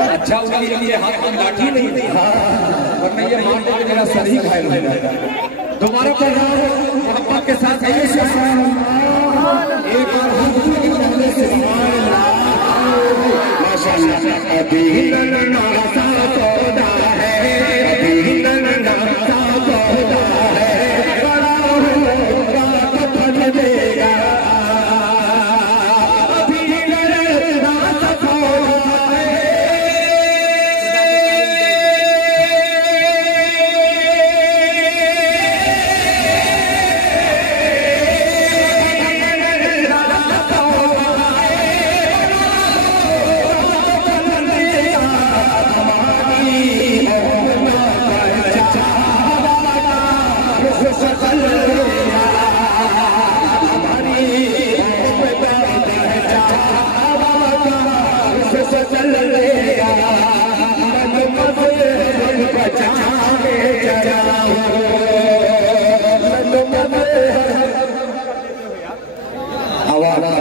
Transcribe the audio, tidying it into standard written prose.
अच्छा हुआ ये हाथ में लाठी नहीं थी वरना ये मारने में मेरा सर ही घायल हो जाएगा। दोबारा कर रहा हूँ मोहब्बत के साथ एक बार माशाअल्लाह। अभी नन्ना सा सौदा है, अभी नन्ना सा सौदा है, बड़ा होगा तो फल देगा। अभी नन्ना सा सौदा है, आवाज़